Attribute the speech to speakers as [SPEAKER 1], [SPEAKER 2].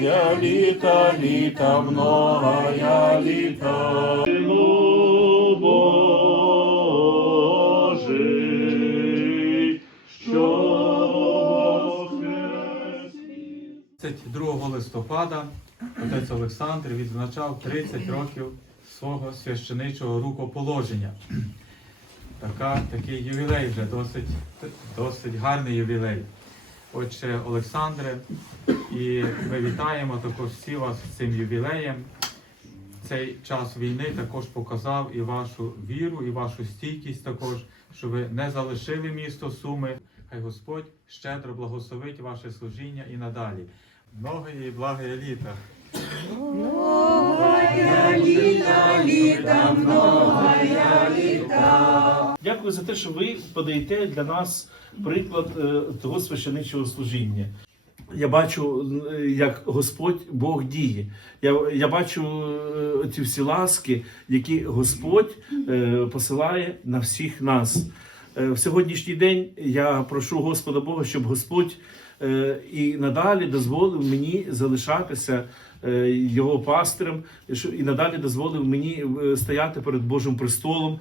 [SPEAKER 1] Я літа, літа, многая літа. Сину Божий, що воскрес.
[SPEAKER 2] 22 листопада отець Олександр відзначав 30 років свого священичого рукоположення. Така, такий ювілей вже досить, досить гарний ювілей. Отже, Олександре, і ми вітаємо також всі вас з цим ювілеєм. Цей час війни також показав і вашу віру, і вашу стійкість також, що ви не залишили місто Суми. Хай Господь щедро благословить ваше служіння і надалі. Многое і благое літа.
[SPEAKER 3] Дякую за те, що ви подаєте для нас приклад е, того священичого служіння. Я бачу, е, як Господь Бог діє. Я, я бачу е, ці всі ласки, які Господь е, посилає на всіх нас. Е, В сьогоднішній день я прошу Господа Бога, щоб Господь е, і надалі дозволив мені залишатися е, його пастирем, і надалі дозволив мені е, стояти перед Божим престолом,